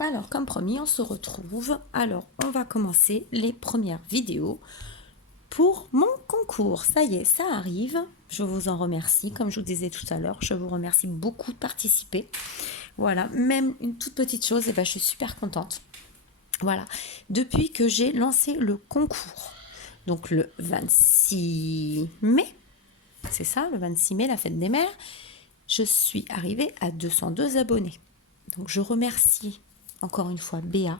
Alors, comme promis, on se retrouve. Alors, on va commencer les premières vidéos pour mon concours. Ça y est, ça arrive. Je vous en remercie. Comme je vous disais tout à l'heure, je vous remercie beaucoup de participer. Voilà, même une toute petite chose, et ben, je suis super contente. Voilà, depuis que j'ai lancé le concours, donc le 26 mai, c'est ça, le 26 mai, la fête des mères, je suis arrivée à 202 abonnés. Donc je remercie encore une fois Béa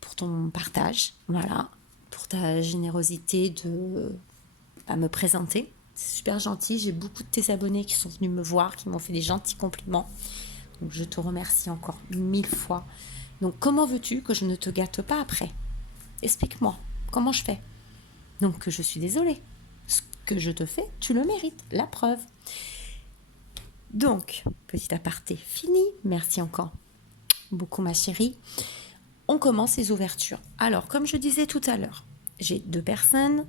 pour ton partage, voilà, pour ta générosité de me présenter. C'est super gentil, j'ai beaucoup de tes abonnés qui sont venus me voir, qui m'ont fait des gentils compliments. Donc je te remercie encore 1000 fois. Donc comment veux-tu que je ne te gâte pas après? Explique-moi, comment je fais? Donc je suis désolée. Ce que je te fais, tu le mérites, la preuve. Donc, petit aparté fini. Merci encore beaucoup ma chérie. On commence les ouvertures. Alors, comme je disais tout à l'heure, j'ai 2 personnes.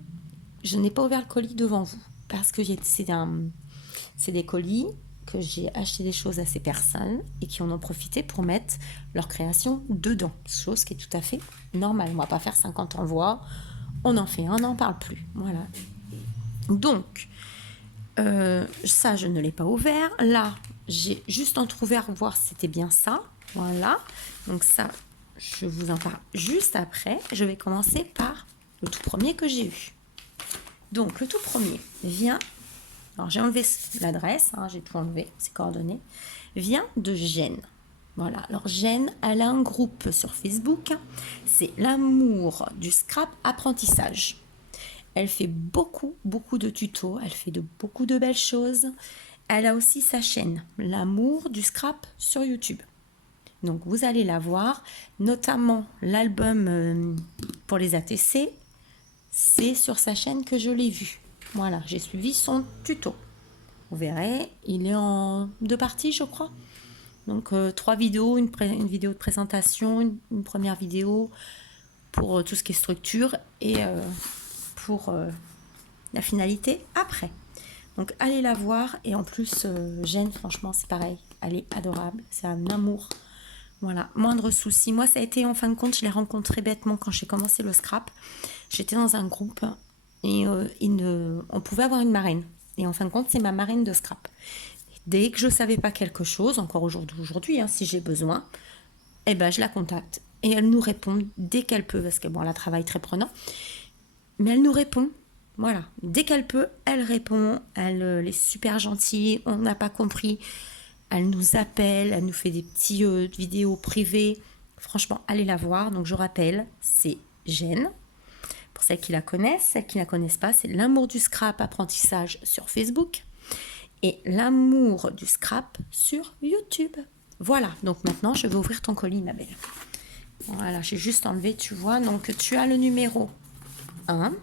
Je n'ai pas ouvert le colis devant vous parce que c'est des colis que j'ai acheté des choses à ces personnes et qui en ont profité pour mettre leur création dedans. Chose qui est tout à fait normale. On ne va pas faire 50 envois. On en fait un, on n'en parle plus. Voilà. Donc, ça, je ne l'ai pas ouvert. Là, j'ai juste entrouvert voir si c'était bien ça. Voilà. Donc ça, je vous en parle juste après. Je vais commencer par le tout premier que j'ai eu. Donc, le tout premier vient... Alors, j'ai enlevé l'adresse, hein, j'ai tout enlevé, ses coordonnées. Vient de Gênes. Voilà. Alors, Gênes, elle a un groupe sur Facebook. C'est l'amour du scrap apprentissage. Elle fait beaucoup, beaucoup de tutos. Elle fait beaucoup de belles choses. Elle a aussi sa chaîne, l'amour du scrap sur YouTube. Donc vous allez la voir, notamment l'album pour les ATC, c'est sur sa chaîne que je l'ai vu. Voilà, j'ai suivi son tuto. Vous verrez, il est en 2 parties, je crois. Donc 3 vidéos, une vidéo de présentation, une première vidéo pour tout ce qui est structure et pour la finalité après. Donc allez la voir et en plus Gênes, franchement c'est pareil, elle est adorable, c'est un amour. Voilà, moindre souci. Moi ça a été en fin de compte, je l'ai rencontré bêtement quand j'ai commencé le scrap. J'étais dans un groupe et on pouvait avoir une marraine. Et en fin de compte c'est ma marraine de scrap. Dès que je ne savais pas quelque chose, encore aujourd'hui hein, si j'ai besoin, eh ben, je la contacte. Et elle nous répond dès qu'elle peut, parce que bon, elle a un travail très prenant. Mais elle nous répond. Voilà. Dès qu'elle peut, elle répond. Elle est super gentille. On n'a pas compris. Elle nous appelle. Elle nous fait des petites vidéos privées. Franchement, allez la voir. Donc, je rappelle, c'est Gênes. Pour celles qui la connaissent. Celles qui ne la connaissent pas, c'est l'amour du scrap apprentissage sur Facebook. Et l'amour du scrap sur YouTube. Voilà. Donc, maintenant, je vais ouvrir ton colis, ma belle. Voilà, j'ai juste enlevé, tu vois. Donc, tu as le numéro 1.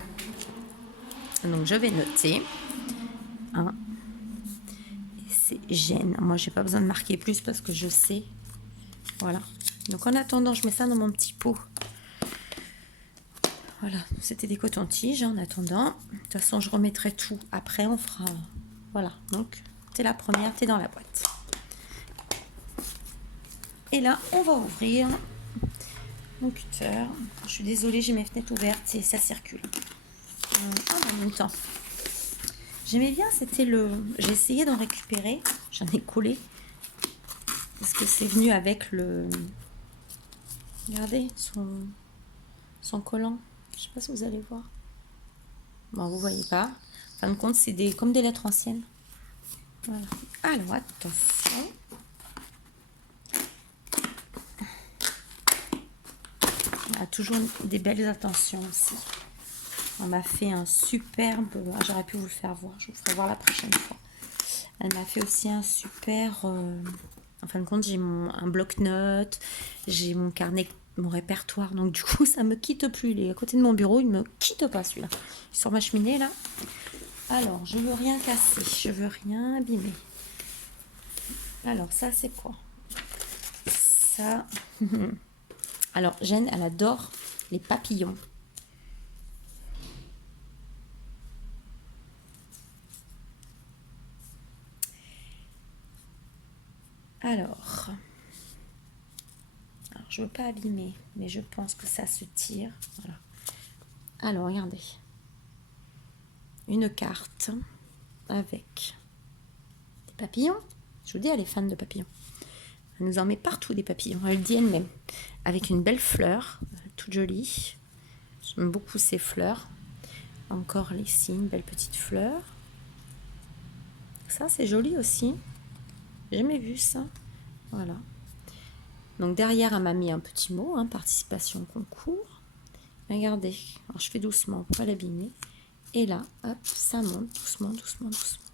Donc, je vais noter. 1. C'est Gênes. Moi, j'ai pas besoin de marquer plus parce que je sais. Voilà. Donc, en attendant, je mets ça dans mon petit pot. Voilà, c'était des cotons-tiges en attendant. De toute façon, je remettrai tout. Après, on fera... Voilà, donc, t'es la première, t'es dans la boîte. Et là, on va ouvrir mon cutter. Je suis désolée, j'ai mes fenêtres ouvertes et ça circule. En même temps. J'aimais bien, c'était le... J'ai essayé d'en récupérer. J'en ai collé. Parce que c'est venu avec le... Regardez, son collant. Je sais pas si vous allez voir. Bon, vous voyez pas. En fin de compte, c'est comme des lettres anciennes. Voilà. Alors, attention. On a toujours des belles attentions aussi. On m'a fait un superbe... J'aurais pu vous le faire voir. Je vous ferai voir la prochaine fois. Elle m'a fait aussi un super... En fin de compte, j'ai un bloc-notes. J'ai mon carnet, mon répertoire. Donc, du coup, ça me quitte plus. Il est à côté de mon bureau. Il me quitte pas, celui-là. Sur ma cheminée, là. Alors, je veux rien casser. Je veux rien abîmer. Alors, ça, c'est quoi? Ça... Alors, Gênes, elle adore les papillons. Alors, je veux pas abîmer, mais je pense que ça se tire. Voilà. Alors, regardez. Une carte avec des papillons. Je vous dis, elle est fan de papillons. Elle nous en met partout des papillons. Elle dit elle-même. Avec une belle fleur, toute jolie. J'aime beaucoup ces fleurs. Encore ici, une belle petite fleur. Ça, c'est joli aussi. J'ai jamais vu ça. Voilà. Donc derrière, elle m'a mis un petit mot, hein, participation au concours. Regardez. Alors, je fais doucement pour pas l'abîmer. Et là, hop, ça monte doucement, doucement, doucement.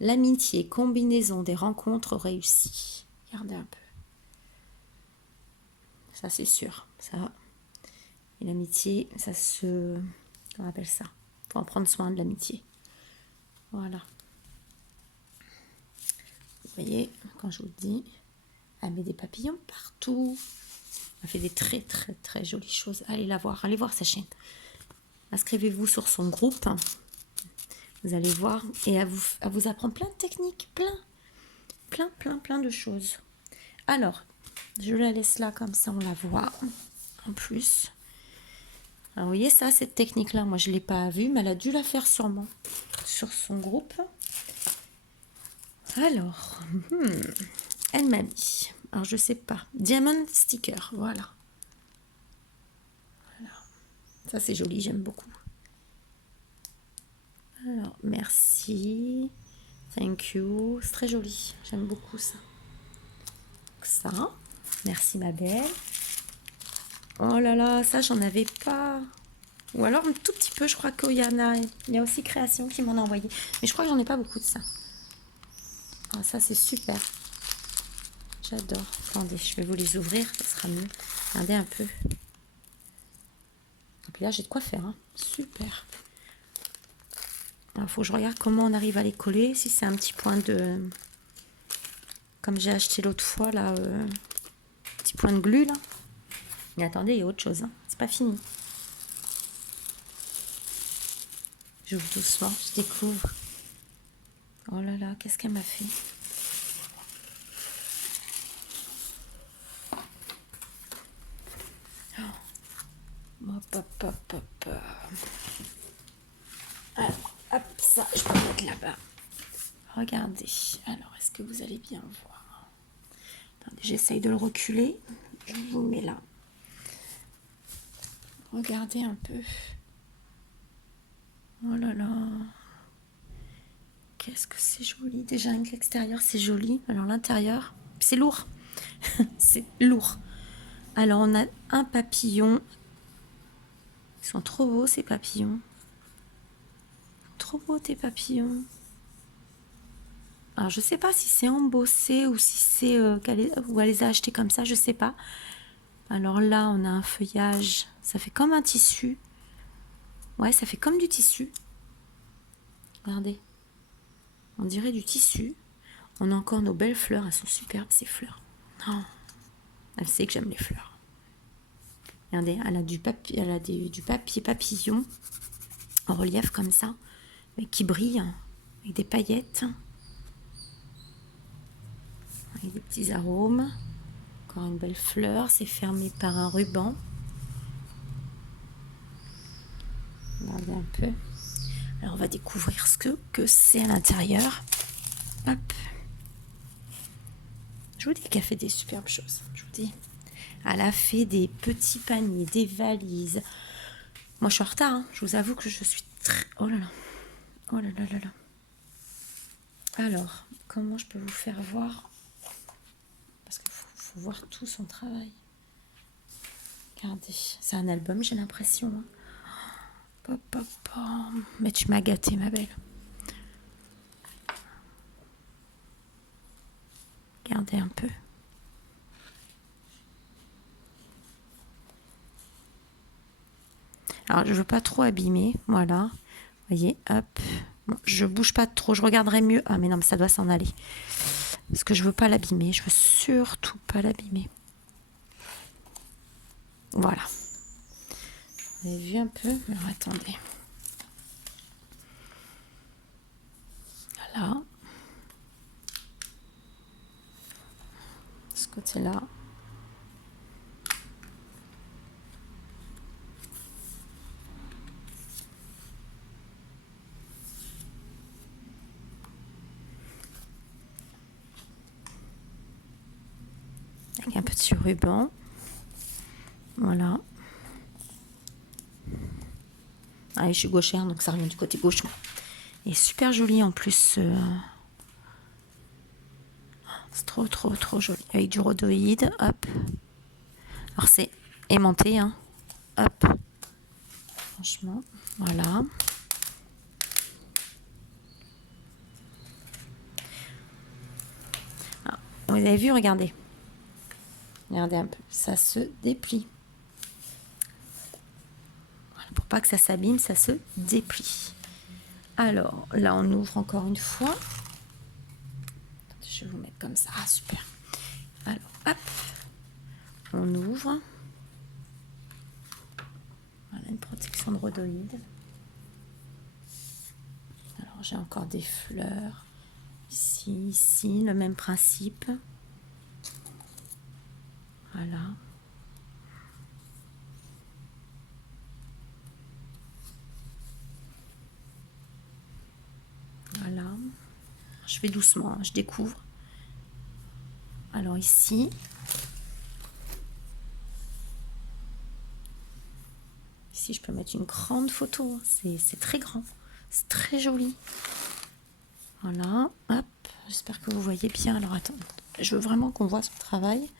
L'amitié, combinaison des rencontres réussies. Regardez un peu. Ça, c'est sûr. Ça. Et l'amitié, ça se... On appelle ça. Il faut en prendre soin de l'amitié. Voilà. Vous voyez, quand je vous dis, elle met des papillons partout. Elle fait des très, très, très jolies choses. Allez la voir. Allez voir sa chaîne. Inscrivez-vous sur son groupe. Vous allez voir. Et elle vous apprend plein de techniques. Plein de choses. Alors, je la laisse là comme ça, on la voit. En plus. Alors, vous voyez ça, cette technique-là, moi, je ne l'ai pas vue, mais elle a dû la faire sûrement sur son groupe. Alors, elle m'a mis, alors je sais pas, Diamond Sticker, voilà. Ça, c'est joli, j'aime beaucoup. Alors, merci, thank you, c'est très joli, j'aime beaucoup ça. Donc ça, merci ma belle. Oh là là, ça, j'en avais pas. Ou alors un tout petit peu, je crois qu'il y en a. Il y a aussi Création qui m'en a envoyé. Mais je crois que j'en ai pas beaucoup de ça. Ah, ça, c'est super. J'adore. Attendez, je vais vous les ouvrir, ça sera mieux. Regardez un peu. Et puis là, j'ai de quoi faire. Hein. Super. Il faut que je regarde comment on arrive à les coller. Si c'est un petit point de... Comme j'ai acheté l'autre fois, là. Petit point de glu, là. Mais attendez, il y a autre chose. Hein. C'est pas fini. J'ouvre doucement, je découvre. Oh là là, qu'est-ce qu'elle m'a fait? Hop. Alors, hop, ça, je peux mettre là-bas. Regardez. Alors, est-ce que vous allez bien voir? Attendez, j'essaye de le reculer. Je vous mets là. Regardez un peu. Oh là là. Qu'est-ce que c'est joli. Déjà, l'extérieur, c'est joli. Alors, l'intérieur, c'est lourd. C'est lourd. Alors, on a un papillon. Ils sont trop beaux, ces papillons. Trop beaux, tes papillons. Alors, je sais pas si c'est embossé ou si c'est ou elle les a achetés comme ça, je sais pas. Alors là, on a un feuillage. Ça fait comme un tissu. Ouais, ça fait comme du tissu. Regardez. On dirait du tissu. On a encore nos belles fleurs. Elles sont superbes, ces fleurs. Oh. Elle sait que j'aime les fleurs. Regardez, elle a du papier, du papier papillon en relief comme ça, mais qui brille avec des paillettes, avec des petits arômes. Encore une belle fleur. C'est fermé par un ruban. Regardez un peu. Alors on va découvrir ce que c'est à l'intérieur. Hop. Je vous dis qu'elle fait des superbes choses. Je vous dis. Elle a fait des petits paniers, des valises. Moi je suis en retard. Hein. Je vous avoue que je suis très... Oh là là. Oh là là là là. Alors, comment je peux vous faire voir? Parce qu'il faut voir tout son travail. Regardez. C'est un album, j'ai l'impression. Hein. Mais tu m'as gâtée, ma belle. Regardez un peu. Alors, je veux pas trop abîmer. Voilà. Vous voyez, hop. Bon, je bouge pas trop. Je regarderai mieux. Ah, mais non, mais ça doit s'en aller. Parce que je veux pas l'abîmer. Je veux surtout pas l'abîmer. Voilà. Vous avez vu un peu? Alors, attendez. Voilà. Ce côté-là. avec un petit ruban. Voilà. Allez, je suis gauchère, donc ça revient du côté gauche. Et super joli en plus. C'est trop, trop, trop joli. Avec du rhodoïde, hop. Alors c'est aimanté, hein. Hop. Franchement, voilà. Alors, vous avez vu, regardez. Regardez un peu, ça se déplie. Voilà, pour pas que ça s'abîme, ça se déplie. Alors, là, on ouvre encore une fois. Je vais vous mettre comme ça. Ah, super. Alors, hop. On ouvre. Voilà, une protection de rhodoïde. Alors, j'ai encore des fleurs. Ici, le même principe. Voilà. Voilà. Je fais doucement, hein, je découvre. Alors ici, je peux mettre une grande photo. C'est très grand. C'est très joli. Voilà. Hop. J'espère que vous voyez bien. Alors attends. Je veux vraiment qu'on voit son travail.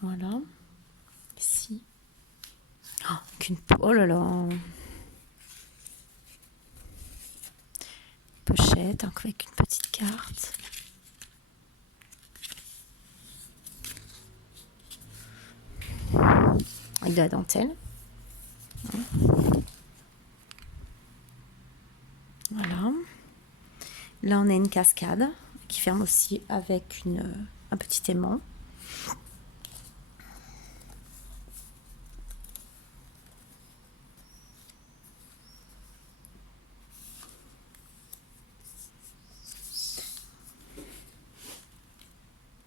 Voilà. Ici. Oh là là. Pochette avec une petite carte. Avec de la dentelle. Voilà. Là, on a une cascade qui ferme aussi avec un petit aimant.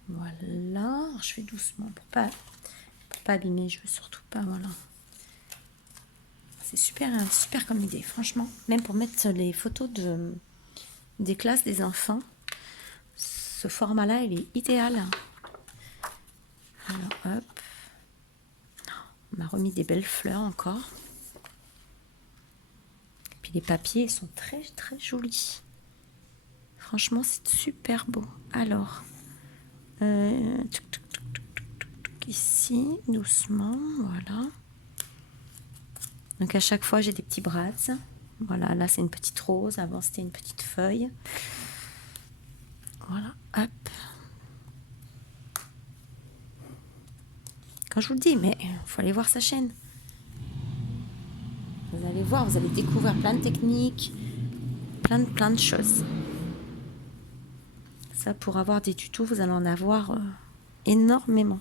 Voilà. Alors, je fais doucement pour pas abîmer. Je veux surtout pas. Voilà. C'est super, super comme idée, franchement. Même pour mettre les photos des classes des enfants, ce format-là, il est idéal. Alors, hop. On m'a remis des belles fleurs encore. Et puis les papiers sont très, très jolis. Franchement, c'est super beau. Alors, ici, doucement, voilà. Donc à chaque fois, j'ai des petits brasses. Voilà, là, c'est une petite rose. Avant, c'était une petite feuille. Voilà, hop. Quand je vous le dis, mais il faut aller voir sa chaîne. Vous allez voir, vous allez découvrir plein de techniques, plein de choses. Ça, pour avoir des tutos, vous allez en avoir énormément.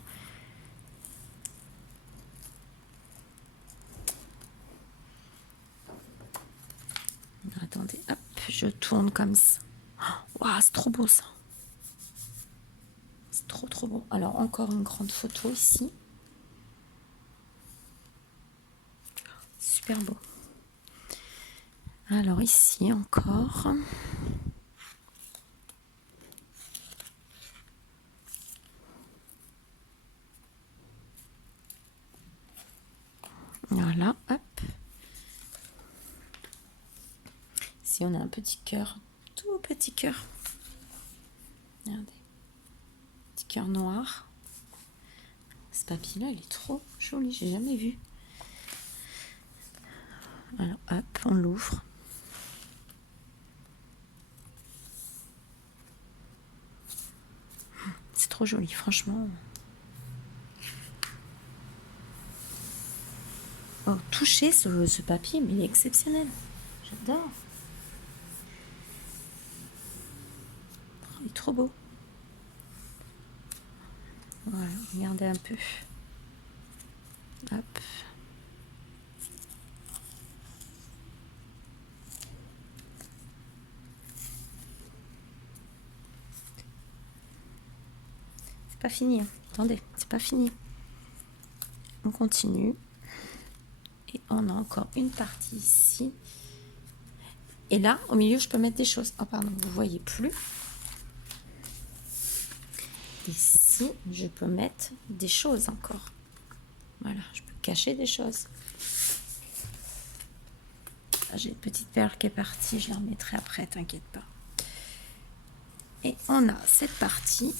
Attendez, hop, je tourne comme ça. Waouh, c'est trop beau ça. C'est trop, trop beau. Alors, encore une grande photo ici. Super beau. Alors, ici encore. Voilà, hop. Ici, on a un petit cœur, tout petit cœur. Regardez. Petit cœur noir. Ce papier-là, il est trop joli, j'ai jamais vu. Alors, hop, on l'ouvre. C'est trop joli, franchement. Oh, toucher ce papier, mais il est exceptionnel. J'adore. Oh, il est trop beau. Voilà, regardez un peu. Hop. C'est pas fini. Hein. Attendez, c'est pas fini. On continue. Et on a encore une partie ici. Et là, au milieu, je peux mettre des choses. Oh, pardon, vous voyez plus. ici, je peux mettre des choses encore. Voilà, je peux cacher des choses. J'ai une petite perle qui est partie, je la remettrai après, t'inquiète pas. Et on a cette partie.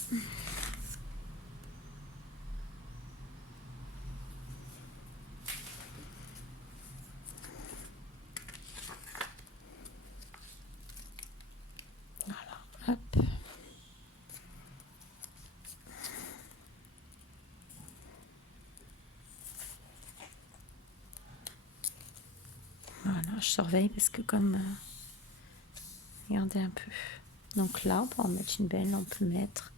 Voilà, hop. Voilà, je surveille parce que comme... regardez un peu. Donc là, on peut en mettre une belle, on peut mettre...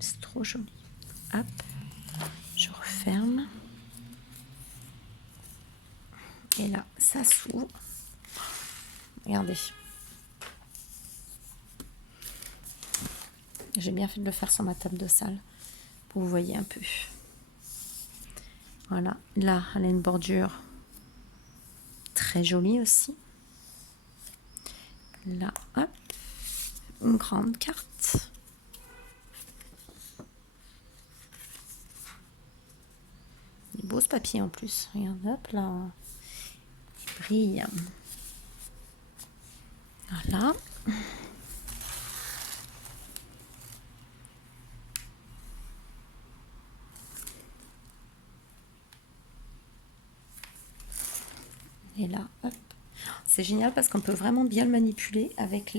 C'est trop joli. Hop, je referme. Et là, ça s'ouvre. Regardez. J'ai bien fait de le faire sur ma table de salle pour que vous voyez un peu. Voilà, là, elle a une bordure très jolie aussi. Là, hop, une grande carte. Il beau ce papier en plus. Regarde, hop là. Il brille. Voilà. Et là, hop. C'est génial parce qu'on peut vraiment bien le manipuler avec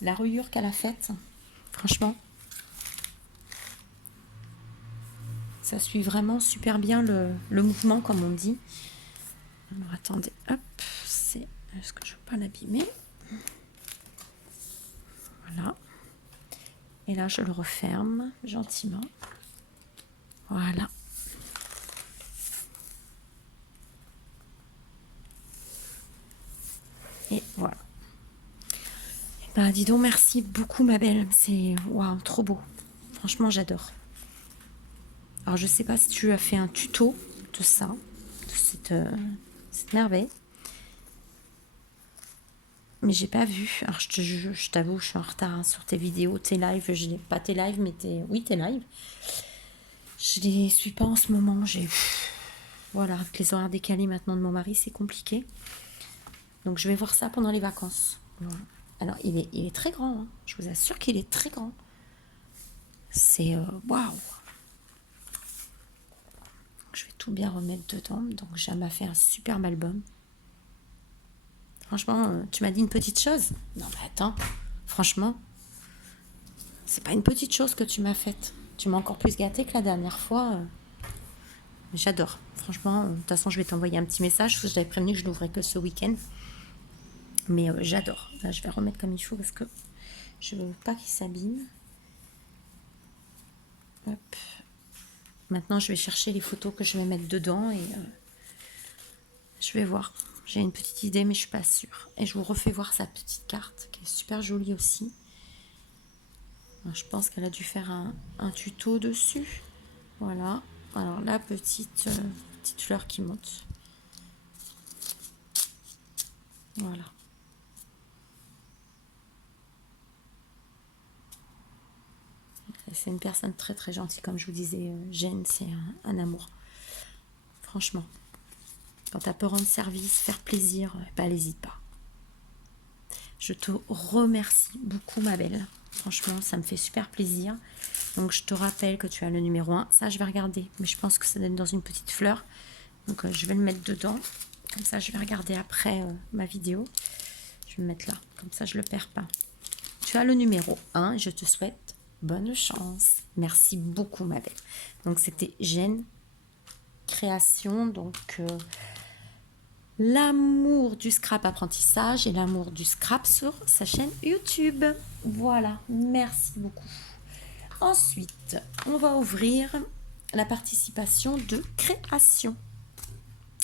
la reliure qu'elle a faite. Franchement. Ça suit vraiment super bien le mouvement, comme on dit. Alors, attendez, hop. Est-ce que je ne veux pas l'abîmer? Voilà. Et là, je le referme gentiment. Voilà. Et voilà. Bah, dis donc, merci beaucoup, ma belle. C'est waouh, trop beau. Franchement, j'adore. Alors, je sais pas si tu as fait un tuto de ça, de cette merveille. Mais j'ai pas vu. Alors, je t'avoue, je suis en retard hein, sur tes vidéos, tes lives. Je n'ai pas tes lives, mais tes lives. Je les suis pas en ce moment. Voilà, avec les horaires décalés maintenant de mon mari, c'est compliqué. Donc, je vais voir ça pendant les vacances. Voilà. Alors, il est très grand. Hein. Je vous assure qu'il est très grand. C'est waouh. Je vais tout bien remettre dedans. Donc, j'ai m'a fait un superbe album. Franchement, tu m'as dit une petite chose? Non, mais attends. Franchement, c'est pas une petite chose que tu m'as faite. Tu m'as encore plus gâtée que la dernière fois. J'adore. Franchement, de toute façon, je vais t'envoyer un petit message. Je t'avais prévenu que je l'ouvrais que ce week-end. Mais j'adore. Là, je vais remettre comme il faut parce que je veux pas qu'il s'abîme. Hop. Maintenant, je vais chercher les photos que je vais mettre dedans et je vais voir. J'ai une petite idée, mais je suis pas sûre. Et je vous refais voir sa petite carte, qui est super jolie aussi. Alors, je pense qu'elle a dû faire un tuto dessus. Voilà. Alors, la petite fleur qui monte. Voilà. C'est une personne très très gentille, comme je vous disais. Jeanne, c'est un amour. Franchement. Quand tu peux rendre service, faire plaisir, bah, n'hésite pas. Je te remercie beaucoup, ma belle. Franchement, ça me fait super plaisir. Donc, je te rappelle que tu as le numéro 1. Ça, je vais regarder. Mais je pense que ça doit être dans une petite fleur. Donc, je vais le mettre dedans. Comme ça, je vais regarder après ma vidéo. Je vais le mettre là. Comme ça, je ne le perds pas. Tu as le numéro 1. Je te souhaite bonne chance. Merci beaucoup, ma belle. Donc, c'était Jeanne Création. Donc... l'amour du scrap apprentissage et l'amour du scrap sur sa chaîne YouTube. Voilà, merci beaucoup. Ensuite, on va ouvrir la participation de création.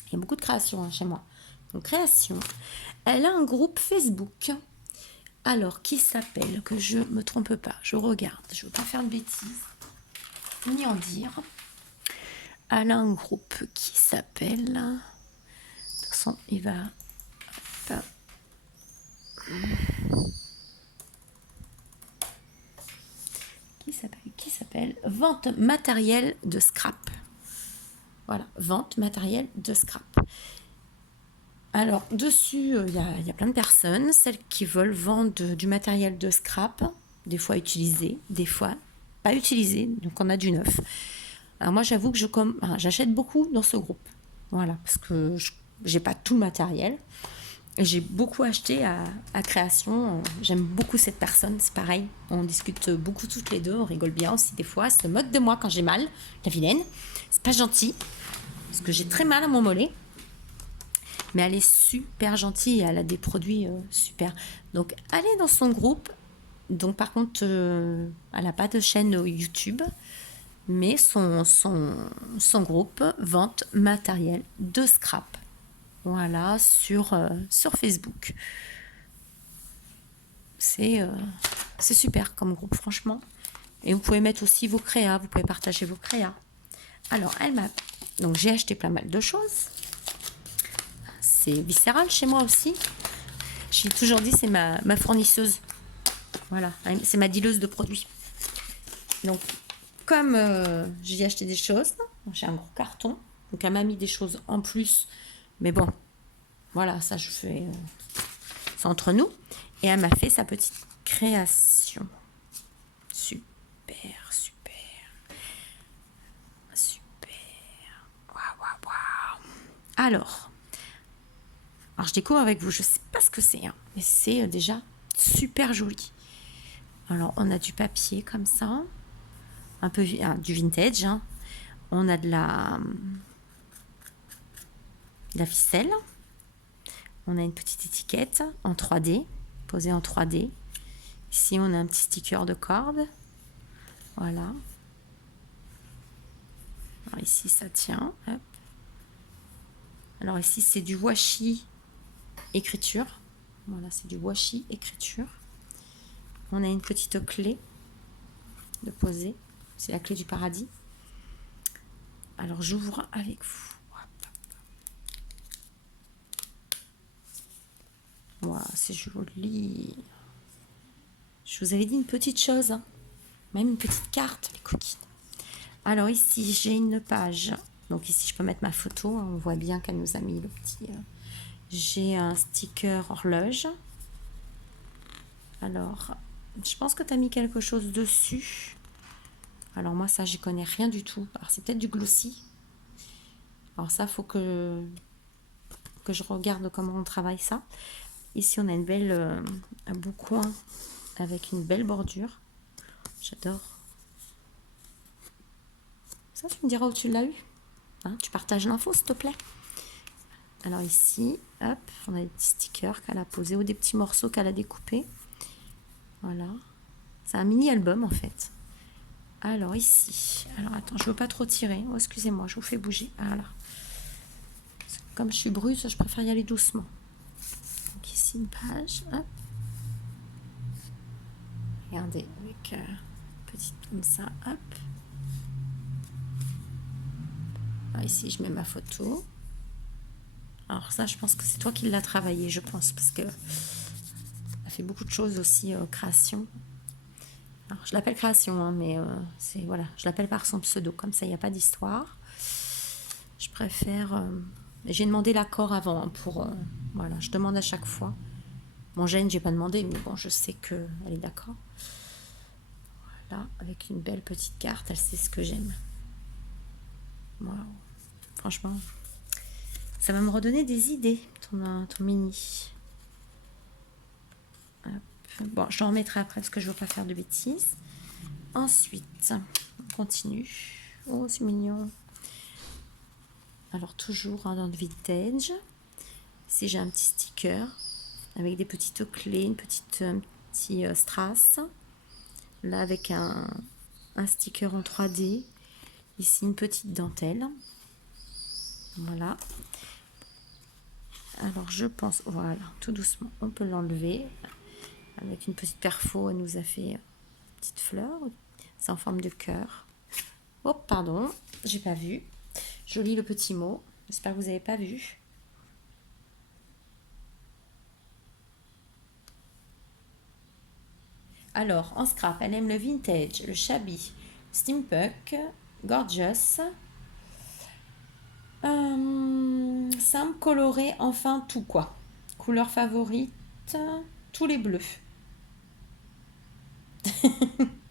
Il y a beaucoup de création hein, chez moi. Donc, création. Elle a un groupe Facebook. Alors, qui s'appelle, que je ne me trompe pas, je regarde, je ne veux pas faire de bêtises, ni en dire. Elle a un groupe qui s'appelle... il va pas. qui s'appelle Vente matériel de scrap. Voilà, vente matériel de scrap. Alors, dessus, il y a plein de personnes, celles qui veulent vendre du matériel de scrap, des fois utilisé, des fois pas utilisé, donc on a du neuf. Alors moi, j'avoue que j'achète beaucoup dans ce groupe. Voilà, parce que j'ai pas tout le matériel. J'ai beaucoup acheté à Création. J'aime beaucoup cette personne, c'est pareil. On discute beaucoup toutes les deux, on rigole bien aussi des fois. Elle se moque de moi quand j'ai mal, la vilaine. C'est pas gentil, parce que j'ai très mal à mon mollet. Mais elle est super gentille, elle a des produits super. Donc, allez dans son groupe. Donc, par contre, elle n'a pas de chaîne YouTube, mais son groupe vente matériel de scrap. Voilà, sur Facebook. C'est super comme groupe, franchement. Et vous pouvez mettre aussi vos créas, vous pouvez partager vos créas. Alors, donc j'ai acheté plein mal de choses. C'est viscéral chez moi aussi. J'ai toujours dit, c'est ma fournisseuse. Voilà, c'est ma dealeuse de produits. Donc, comme j'ai acheté des choses, j'ai un gros carton. Donc, elle m'a mis des choses en plus. Mais bon, voilà, ça je fais... c'est entre nous. Et elle m'a fait sa petite création. Super. Waouh. Alors, je découvre avec vous, je sais pas ce que c'est, hein, mais c'est déjà super joli. Alors, on a du papier comme ça, un peu du vintage. Hein. On a de la ficelle. On a une petite étiquette en 3D, posée en 3D. Ici, on a un petit sticker de corde. Voilà. Alors ici, ça tient. Hop. Alors ici, c'est du washi écriture. Voilà, c'est du washi écriture. On a une petite clé de poser. C'est la clé du paradis. Alors, j'ouvre avec vous. Wow, c'est joli. Je vous avais dit une petite chose. Hein. Même une petite carte, les coquines. Alors ici, j'ai une page. Donc ici, je peux mettre ma photo. On voit bien qu'elle nous a mis le petit... J'ai un sticker horloge. Alors, je pense que tu as mis quelque chose dessus. Alors moi, ça, j'y connais rien du tout. Alors, c'est peut-être du glossy. Alors ça, faut que je regarde comment on travaille ça. Ici, on a une belle... un beau coin avec une belle bordure. J'adore. Ça, tu me diras où tu l'as eu. Hein, tu partages l'info, s'il te plaît. Alors ici, hop, on a des petits stickers qu'elle a posés ou des petits morceaux qu'elle a découpés. Voilà. C'est un mini-album, en fait. Alors ici, alors attends, je veux pas trop tirer. Oh, excusez-moi, je vous fais bouger. Voilà. Comme je suis bruse, je préfère y aller doucement. Donc ici, une page, hop. Regardez, avec petite comme ça, hop. Alors ici, je mets ma photo. Alors ça, je pense que c'est toi qui l'as travaillé, je pense, parce que elle fait beaucoup de choses aussi, création. Alors, je l'appelle création, hein, mais c'est voilà, je l'appelle par son pseudo, comme ça, il n'y a pas d'histoire. Je préfère... j'ai demandé l'accord avant, hein, pour... voilà, je demande à chaque fois. Mon gène, j'ai pas demandé, mais bon, je sais qu'elle est d'accord. Voilà, avec une belle petite carte, elle sait ce que j'aime. Waouh, franchement, ça va me redonner des idées, ton mini. Hop. Bon, je t'en remettrai après parce que je ne veux pas faire de bêtises. Ensuite, on continue. Oh, c'est mignon. Alors, toujours hein, dans le vintage. Ici, j'ai un petit sticker avec des petites clés, un petit strass. Là, avec un sticker en 3D. Ici, une petite dentelle. Voilà. Alors, je pense... Voilà, tout doucement, on peut l'enlever. Avec une petite perfo, elle nous a fait une petite fleur. C'est en forme de cœur. Oh, pardon, j'ai pas vu. Je lis le petit mot. J'espère que vous n'avez pas vu. Alors, en scrap, elle aime le vintage, le shabby, steampunk, gorgeous, simple, coloré, enfin tout quoi. Couleur favorite, tous les bleus.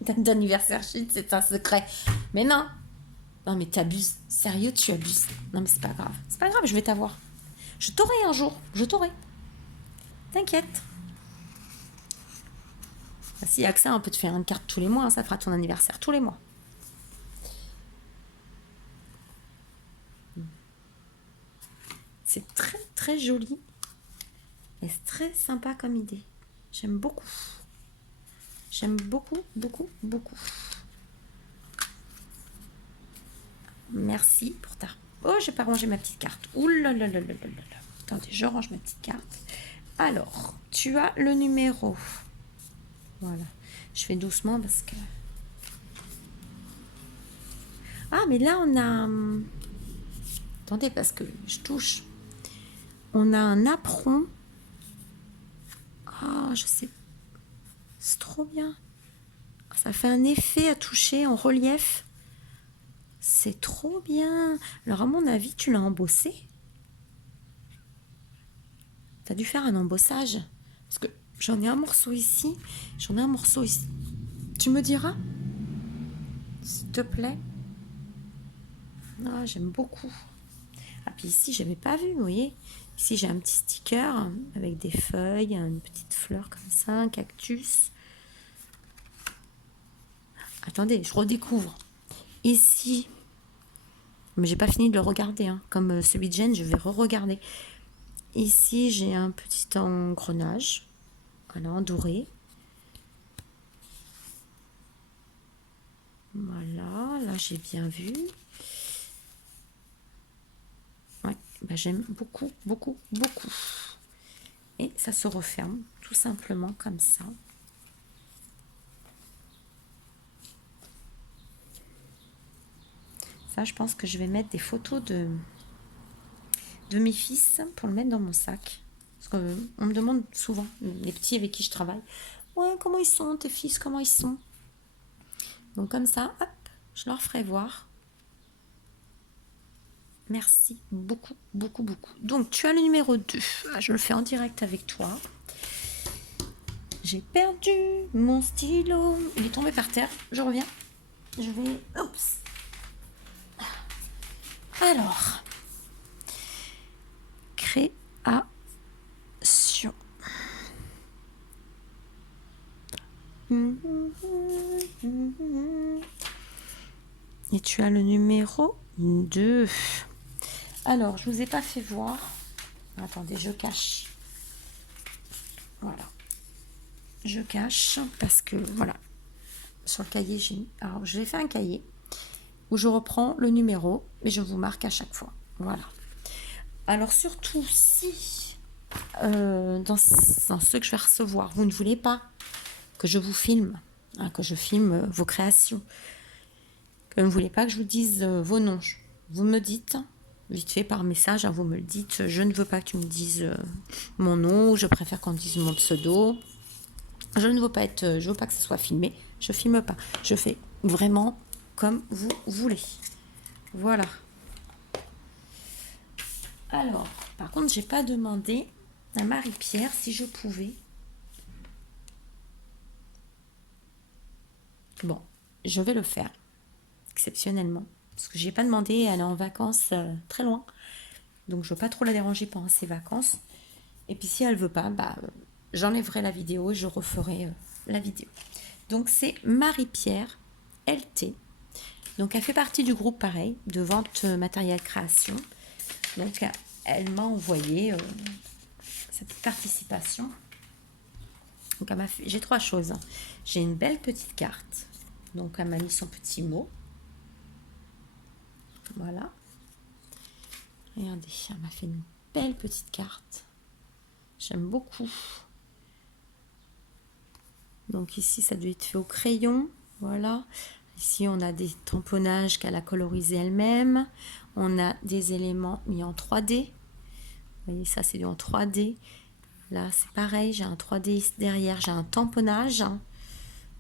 Date d'anniversaire shit, c'est un secret. Mais non, non mais t'abuses. Sérieux, tu abuses. Non mais c'est pas grave. C'est pas grave, je vais t'avoir. Je t'aurai un jour, je t'aurai. T'inquiète. Si y a que ça, on peut te faire une carte tous les mois, hein, ça fera ton anniversaire tous les mois. C'est très très joli et c'est très sympa comme idée. J'aime beaucoup. J'aime beaucoup, beaucoup, beaucoup. Merci pour ta... Oh, j'ai pas rangé ma petite carte. Ouh là là là là là là. Attendez, je range ma petite carte. Alors, tu as le numéro. Voilà. Je fais doucement parce que... Ah, mais là, on a... Attendez, parce que je touche. On a un apron. Ah, je sais. C'est trop bien. Ça fait un effet à toucher en relief. C'est trop bien. Alors, à mon avis, tu l'as embossé. Tu as dû faire un embossage. Parce que j'en ai un morceau ici. J'en ai un morceau ici. Tu me diras? S'il te plaît. Ah, j'aime beaucoup. Ah, puis ici, je n'avais pas vu, vous voyez. Ici, j'ai un petit sticker avec des feuilles, une petite fleur comme ça, un cactus. Attendez, je redécouvre. Ici, mais j'ai pas fini de le regarder, hein. Comme celui de Jen, je vais re-regarder. Ici, j'ai un petit engrenage, voilà, en doré. Voilà, là j'ai bien vu. Ouais, bah j'aime beaucoup, beaucoup, beaucoup. Et ça se referme tout simplement comme ça. Ça, je pense que je vais mettre des photos de mes fils pour le mettre dans mon sac. Parce qu'on me demande souvent, les petits avec qui je travaille, ouais, comment ils sont tes fils, comment ils sont. Donc comme ça, hop, je leur ferai voir. Merci beaucoup, beaucoup, beaucoup. Donc tu as le numéro 2. Ah, je le fais en direct avec toi. J'ai perdu mon stylo. Il est tombé par terre. Je reviens. Je vais... Oups. Alors. Création. Et tu as le numéro 2. Alors, je ne vous ai pas fait voir. Attendez, je cache. Voilà. Je cache parce que, voilà. Sur le cahier, alors, j'ai fait un cahier où je reprends le numéro et je vous marque à chaque fois. Voilà. Alors, surtout si dans ceux que je vais recevoir, vous ne voulez pas que je vous filme, hein, que je filme vos créations, que vous ne voulez pas que je vous dise vos noms, vous me dites, vite fait par message, hein, vous me le dites, je ne veux pas que tu me dises mon nom, je préfère qu'on me dise mon pseudo, je ne veux pas être, je veux pas que ce soit filmé, je filme pas, je fais vraiment comme vous voulez. Voilà. Alors, par contre, j'ai pas demandé à Marie-Pierre si je pouvais. Bon, je vais le faire, exceptionnellement. Parce que je n'ai pas demandé, elle est en vacances très loin. Donc, je ne veux pas trop la déranger pendant ses vacances. Et puis, si elle ne veut pas, bah, j'enlèverai la vidéo et je referai la vidéo. Donc, c'est Marie-Pierre LT. Donc, elle fait partie du groupe, pareil, de vente matériel création. Donc, elle m'a envoyé cette participation. Donc, j'ai 3 choses. J'ai une belle petite carte. Donc, elle m'a mis son petit mot. Voilà. Regardez, elle m'a fait une belle petite carte. J'aime beaucoup. Donc, ici, ça doit être fait au crayon. Voilà. Ici, on a des tamponnages qu'elle a colorisés elle-même. On a des éléments mis en 3D. Vous voyez, ça, c'est en 3D. Là, c'est pareil. J'ai un 3D derrière. J'ai un tamponnage.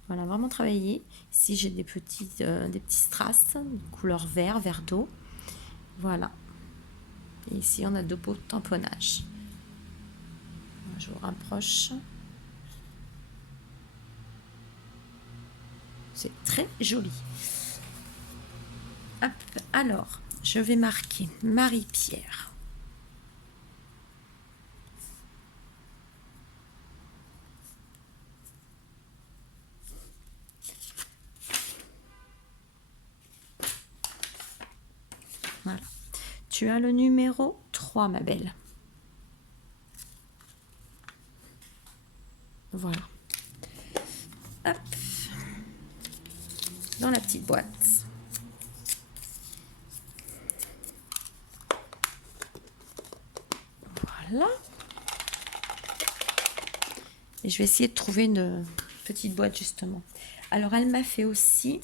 Voilà, vraiment travaillé. Ici, j'ai des petits strass, couleur vert d'eau. Voilà. Et ici, on a de beaux tamponnages. Je vous rapproche. C'est très joli. Hop, alors, je vais marquer Marie-Pierre. Voilà. Tu as le numéro 3, ma belle. Voilà. Hop. Dans la petite boîte. Voilà. Et je vais essayer de trouver une petite boîte justement. Alors elle m'a fait aussi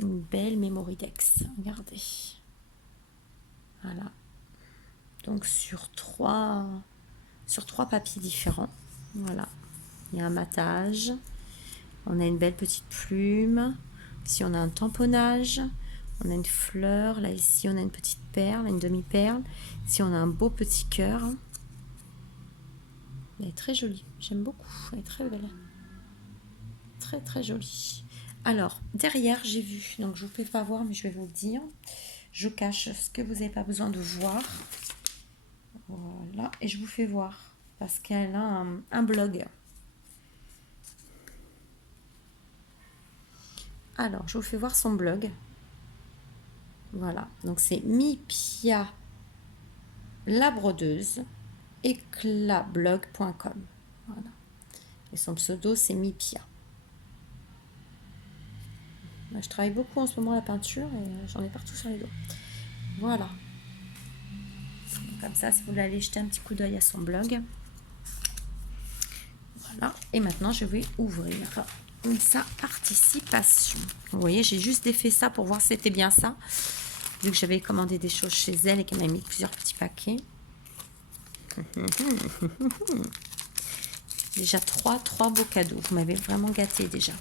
une belle Mémoridex. Regardez. Voilà. Donc sur trois papiers différents. Voilà. Il y a un matage. On a une belle petite plume. Ici on a un tamponnage. On a une fleur. Là ici on a une petite perle, une demi-perle. Ici on a un beau petit cœur. Elle est très jolie. J'aime beaucoup. Elle est très belle. Très très jolie. Alors derrière j'ai vu. Donc je ne vous peux pas voir mais je vais vous le dire. Je cache ce que vous n'avez pas besoin de voir. Voilà. Et je vous fais voir. Parce qu'elle a un blog. Alors, je vous fais voir son blog. Voilà. Donc, c'est Mipia la brodeuse éclatblog.com. Voilà. Et son pseudo, c'est Mipia. Moi, je travaille beaucoup en ce moment la peinture et j'en ai partout sur les doigts. Voilà. Comme ça, si vous voulez aller jeter un petit coup d'œil à son blog. Voilà. Et maintenant, je vais ouvrir sa participation. Vous voyez, j'ai juste défait ça pour voir si c'était bien ça. Vu que j'avais commandé des choses chez elle et qu'elle m'a mis plusieurs petits paquets. Déjà trois beaux cadeaux. Vous m'avez vraiment gâté déjà.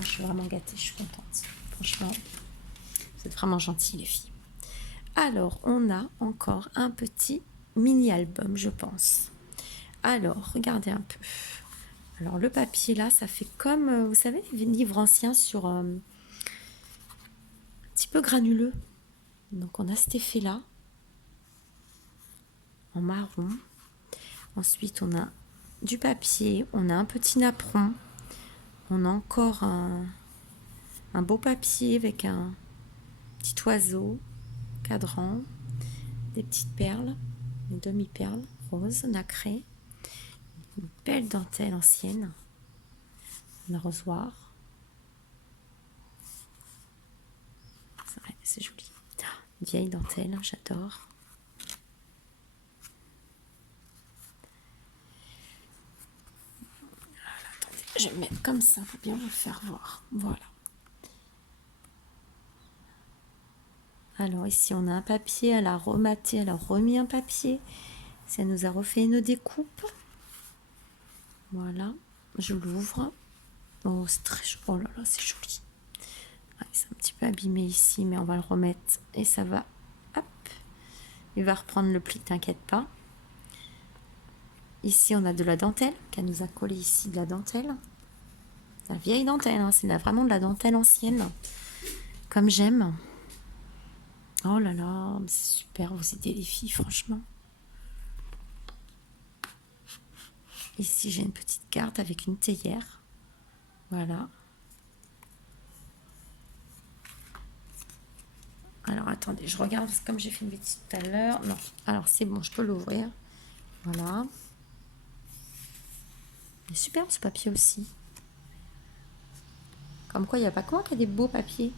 Je suis vraiment gâtée, je suis contente. Franchement, vous êtes vraiment gentils les filles. Alors, on a encore un petit mini-album, je pense. Alors, regardez un peu. Alors, le papier là, ça fait comme, vous savez, les livres anciens sur un petit peu granuleux. Donc, on a cet effet-là, en marron. Ensuite, on a du papier, on a un petit napperon. On a encore un beau papier avec un petit oiseau, cadran, des petites perles, une demi-perle rose nacrée, une belle dentelle ancienne, un arrosoir. C'est joli. Une vieille dentelle, j'adore. Attendez, je vais le mettre comme ça pour bien vous le faire voir. Voilà. Alors ici on a un papier, elle a rematé, elle a remis un papier. Ça nous a refait une découpe. Voilà, je l'ouvre. Oh, c'est très joli. Oh là là, c'est joli. Ah, c'est un petit peu abîmé ici, mais on va le remettre et ça va. Hop, il va reprendre le pli, t'inquiète pas. Ici on a de la dentelle, qu'elle nous a collé ici de la dentelle. La vieille dentelle, hein, c'est vraiment de la dentelle ancienne, comme j'aime. Oh là là, c'est super, vous aidez les filles, franchement. Ici, j'ai une petite carte avec une théière. Voilà. Alors, attendez, je regarde, parce que comme j'ai fait une bêtise tout à l'heure. Non, alors c'est bon, je peux l'ouvrir. Voilà. Il est superbe ce papier aussi. Comme quoi, il n'y a pas que moi qui a des beaux papiers.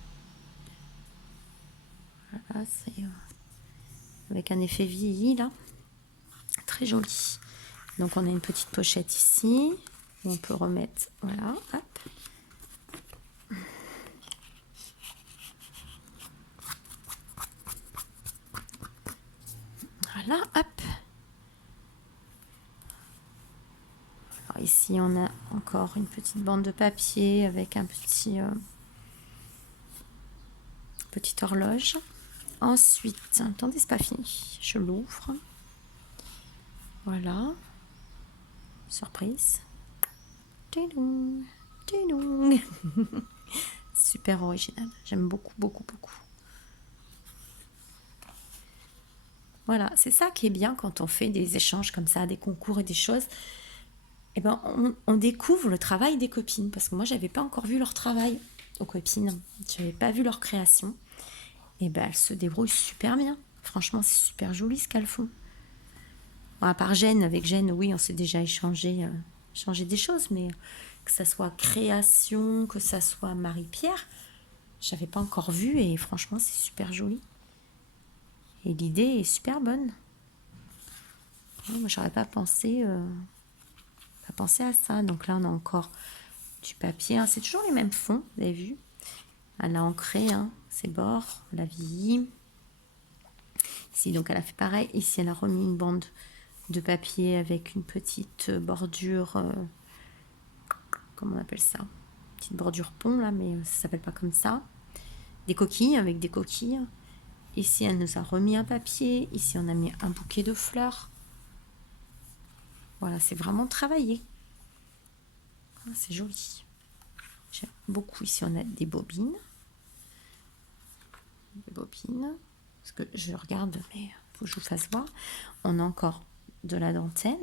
Voilà, c'est avec un effet vieilli, là. Très joli. Donc, on a une petite pochette ici. Où on peut remettre, voilà, hop. Voilà, hop. Alors ici, on a encore une petite bande de papier avec un petite horloge. Ensuite, attendez, c'est pas fini. Je l'ouvre. Voilà. Surprise. Tidou, tidou. Super original. J'aime beaucoup, beaucoup, beaucoup. Voilà, c'est ça qui est bien quand on fait des échanges comme ça, des concours et des choses. Eh ben, on découvre le travail des copines. Parce que moi, j'avais pas encore vu leur travail aux copines. J'avais pas vu leur création. Et ben, elles se débrouillent super bien. Franchement, c'est super joli ce qu'elles font. Bon, à part Jeanne, avec Jeanne, oui, on s'est déjà échangé des choses, mais que ça soit création, que ça soit Marie-Pierre, j'avais pas encore vu et franchement, c'est super joli. Et l'idée est super bonne. Moi, j'aurais pas pensé à ça. Donc là, on a encore du papier. Hein. C'est toujours les mêmes fonds, vous avez vu. Elle a ancré ses bords, la vie. Ici, donc, elle a fait pareil. Ici, elle a remis une bande de papier avec une petite bordure. Comment on appelle ça? Petite bordure pont, là, mais ça s'appelle pas comme ça. Des coquilles, avec des coquilles. Ici, elle nous a remis un papier. Ici, on a mis un bouquet de fleurs. Voilà, c'est vraiment travaillé. C'est joli. J'aime beaucoup. Ici, on a des bobines. Parce que je regarde, mais il faut que je vous fasse voir. On a encore de la dentelle.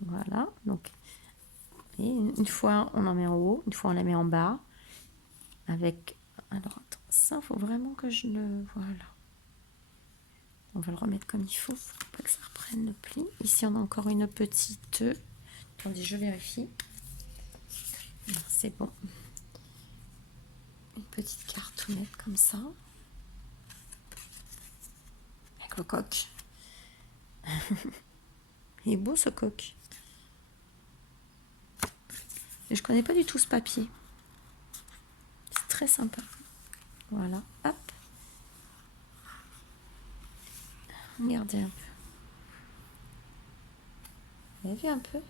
Voilà. Donc, et une fois, on en met en haut. Une fois, on la met en bas. Avec... Alors, attends. Ça, il faut vraiment que je le... Voilà. On va le remettre comme il faut. Pour pas que ça reprenne le pli. Ici, on a encore une petite... Attendez, je vérifie. C'est bon. Une petite cartonnette comme ça. Avec le coq. Il est beau ce coq. Et je connais pas du tout ce papier. C'est très sympa. Voilà. Hop. Regardez un peu. Vous avez vu un peu?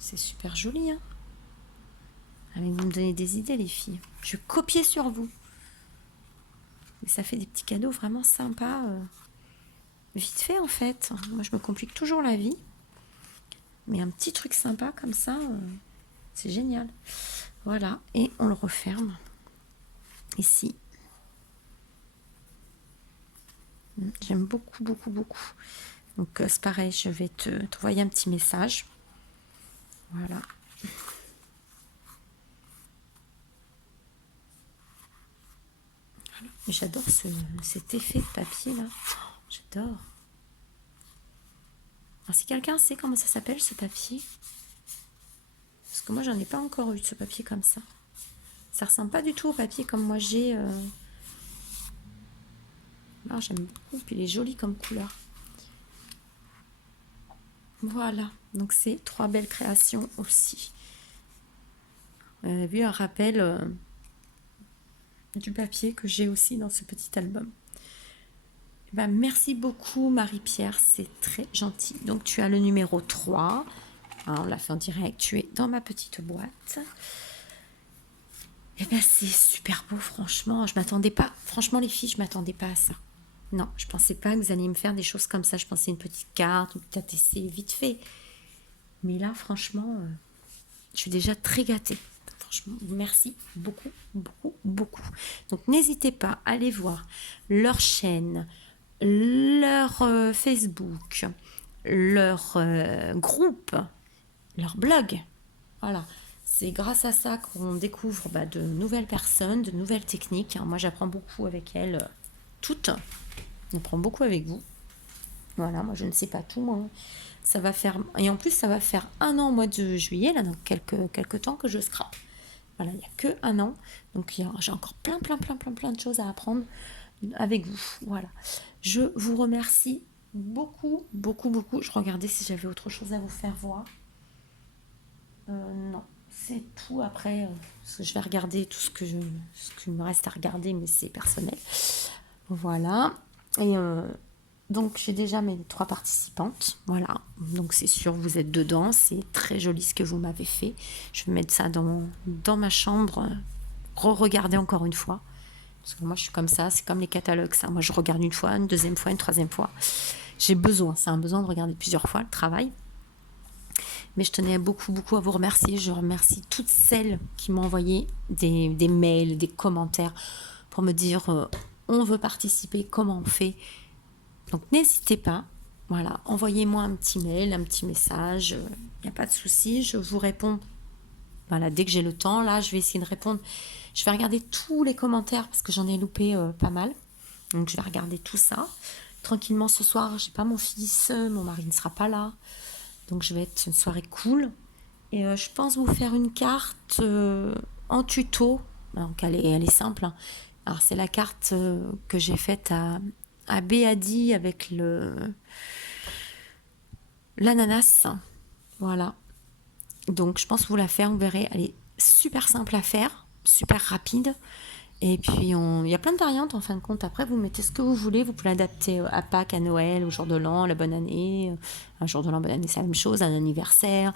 C'est super joli, hein? Allez, vous me donnez des idées, les filles. Je vais copier sur vous. Et ça fait des petits cadeaux vraiment sympas. Vite fait, en fait. Moi, je me complique toujours la vie. Mais un petit truc sympa comme ça, c'est génial. Voilà. Et on le referme. Ici. J'aime beaucoup, beaucoup, beaucoup. Donc, c'est pareil. Je vais t'envoyer un petit message. Voilà. J'adore cet effet de papier là. J'adore. Alors si quelqu'un sait comment ça s'appelle ce papier, parce que moi j'en ai pas encore eu de ce papier comme ça. Ça ressemble pas du tout au papier comme moi j'ai. Alors j'aime beaucoup, puis il est joli comme couleur. Voilà, donc c'est 3 belles créations aussi. On a vu un rappel du papier que j'ai aussi dans ce petit album. Ben, merci beaucoup Marie-Pierre, c'est très gentil. Donc tu as le numéro 3. Alors, on l'a fait en direct, tu es dans ma petite boîte. Et bien c'est super beau, franchement. Je m'attendais pas, franchement les filles, je m'attendais pas à ça. Non, je pensais pas que vous alliez me faire des choses comme ça. Je pensais une petite carte, une petite ATC, vite fait. Mais là, franchement, je suis déjà très gâtée. Franchement, merci beaucoup, beaucoup, beaucoup. Donc n'hésitez pas à aller voir leur chaîne, leur Facebook, leur groupe, leur blog. Voilà, c'est grâce à ça qu'on découvre de nouvelles personnes, de nouvelles techniques. Moi, j'apprends beaucoup avec elles toutes. J'apprends beaucoup avec vous. Voilà, moi, je ne sais pas tout. Moi. Ça va faire... Et en plus, ça va faire 1 an au mois de juillet, là, dans quelques temps que je scrape. Voilà, il n'y a que 1 an. Donc, j'ai encore plein de choses à apprendre avec vous. Voilà. Je vous remercie beaucoup, beaucoup, beaucoup. Je regardais si j'avais autre chose à vous faire voir. Non, c'est tout. Après, parce que je vais regarder tout ce qu'il me reste à regarder, mais c'est personnel. Voilà. Et donc, j'ai déjà mes 3 participantes. Voilà. Donc, c'est sûr, vous êtes dedans. C'est très joli ce que vous m'avez fait. Je vais mettre ça dans ma chambre. Re-regarder encore une fois. Parce que moi, je suis comme ça. C'est comme les catalogues, ça. Moi, je regarde une fois, une deuxième fois, une troisième fois. J'ai besoin. C'est un besoin de regarder plusieurs fois le travail. Mais je tenais beaucoup, beaucoup à vous remercier. Je remercie toutes celles qui m'ont envoyé des mails, des commentaires pour me dire on veut participer, comment on fait. Donc n'hésitez pas, voilà, envoyez-moi un petit mail, un petit message, il n'y a pas de souci, je vous réponds. Voilà, dès que j'ai le temps, là, je vais essayer de répondre. Je vais regarder tous les commentaires parce que j'en ai loupé pas mal. Donc je vais regarder tout ça. Tranquillement ce soir, j'ai pas mon fils, mon mari ne sera pas là. Donc je vais être une soirée cool. Et je pense vous faire une carte en tuto. Donc elle est simple, hein. Alors c'est la carte que j'ai faite à Béadi avec l'ananas. Voilà. Donc je pense vous la faire, vous verrez. Elle est super simple à faire, super rapide. Et puis il y a plein de variantes en fin de compte. Après vous mettez ce que vous voulez. Vous pouvez l'adapter à Pâques, à Noël, au jour de l'an, la bonne année. Un jour de l'an, bonne année, c'est la même chose. Un anniversaire.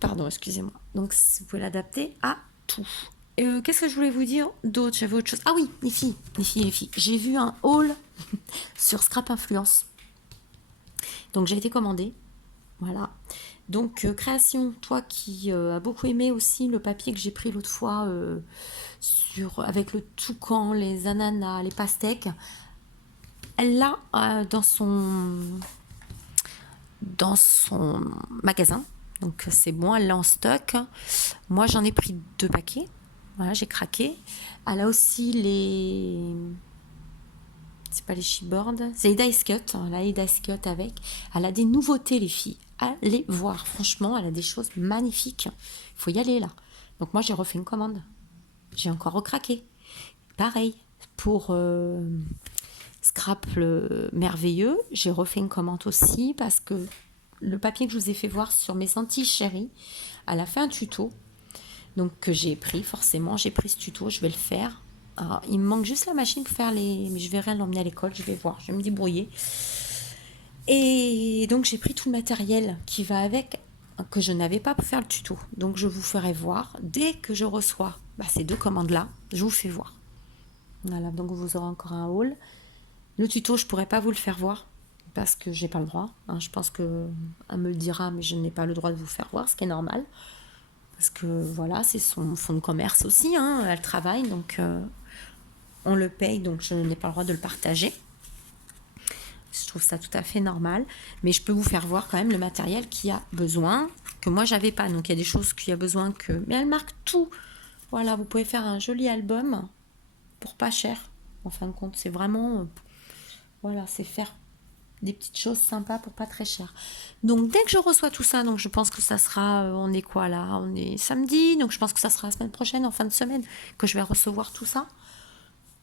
Pardon, excusez-moi. Donc, vous pouvez l'adapter à tout. Qu'est-ce que je voulais vous dire d'autre? J'avais autre chose. Ah oui, les filles. J'ai vu un haul sur Scrap Influence. Donc, j'ai été commandée. Voilà. Donc, création, toi qui as beaucoup aimé aussi le papier que j'ai pris l'autre fois avec le toucan, les ananas, les pastèques. Elle l'a dans son magasin. Donc c'est bon, elle l'a en stock. Moi j'en ai pris 2 paquets. Voilà, j'ai craqué. Elle a aussi c'est pas les Sheboard, c'est les Dice Cut. Elle a les Dice Cut avec. Elle a des nouveautés, les filles. Allez voir. Franchement, elle a des choses magnifiques. Il faut y aller là. Donc moi j'ai refait une commande. J'ai encore recraqué. Pareil pour Scrap merveilleux. J'ai refait une commande aussi parce que le papier que je vous ai fait voir sur mes Antilles chéries, elle a fait un tuto. Donc que j'ai pris, forcément, j'ai pris ce tuto, je vais le faire. Alors, il me manque juste la machine pour faire mais je verrai l'emmener à l'école, je vais voir, je vais me débrouiller. Et donc j'ai pris tout le matériel qui va avec, que je n'avais pas pour faire le tuto. Donc je vous ferai voir, dès que je reçois ces 2 commandes-là, je vous fais voir. Voilà, donc vous aurez encore un haul. Le tuto, je pourrais pas vous le faire voir parce que j'ai pas le droit. Je pense qu'elle me le dira, mais je n'ai pas le droit de vous faire voir, ce qui est normal. Parce que voilà, c'est son fonds de commerce aussi, elle travaille, donc on le paye, donc je n'ai pas le droit de le partager. Je trouve ça tout à fait normal. Mais je peux vous faire voir quand même le matériel qui a besoin, que moi j'avais pas. Donc il y a des choses qu'il y a besoin que... Mais elle marque tout. Voilà, vous pouvez faire un joli album pour pas cher. En fin de compte, c'est vraiment... voilà, c'est faire des petites choses sympas pour pas très cher. Donc dès que je reçois tout ça, donc je pense que ça sera, on est quoi là? On est samedi, donc je pense que ça sera la semaine prochaine, en fin de semaine, que je vais recevoir tout ça.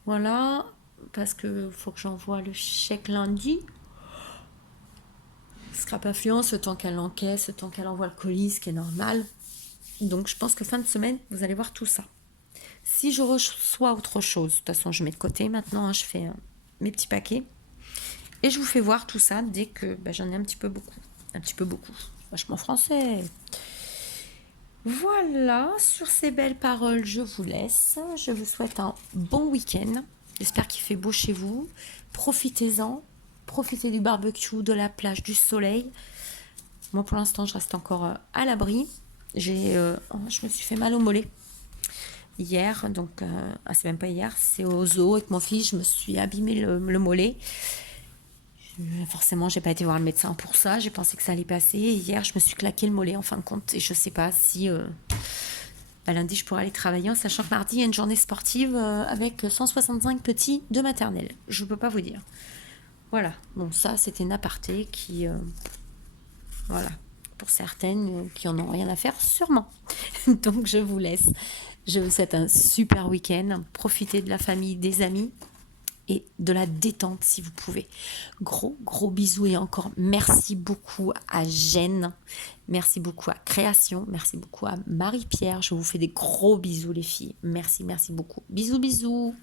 Voilà, parce que faut que j'envoie le chèque lundi. Scrap Influence, le temps qu'elle encaisse, le temps qu'elle envoie le colis, ce qui est normal. Donc je pense que fin de semaine, vous allez voir tout ça. Si je reçois autre chose, de toute façon je mets de côté maintenant, je fais mes petits paquets. Et je vous fais voir tout ça dès que j'en ai un petit peu beaucoup. Vachement français. Voilà, sur ces belles paroles, je vous laisse. Je vous souhaite un bon week-end. J'espère qu'il fait beau chez vous. Profitez-en. Profitez du barbecue, de la plage, du soleil. Moi, pour l'instant, je reste encore à l'abri. Je me suis fait mal au mollet hier. Donc, c'est même pas hier, c'est au zoo avec mon fils. Je me suis abîmé le mollet. Forcément, j'ai pas été voir le médecin pour ça. J'ai pensé que ça allait passer. Et hier, je me suis claqué le mollet en fin de compte. Et je sais pas si lundi, je pourrais aller travailler en sachant que mardi, il y a une journée sportive avec 165 petits de maternelle. Je peux pas vous dire. Voilà. Bon, ça, c'était une aparté qui... voilà. Pour certaines qui en ont rien à faire, sûrement. Donc, je vous laisse. Je vous souhaite un super week-end. Profitez de la famille, des amis. Et de la détente si vous pouvez. Gros bisous et encore merci beaucoup à Jeanne, merci beaucoup à Création, merci beaucoup à Marie-Pierre. Je vous fais des gros bisous les filles. Merci beaucoup. Bisous.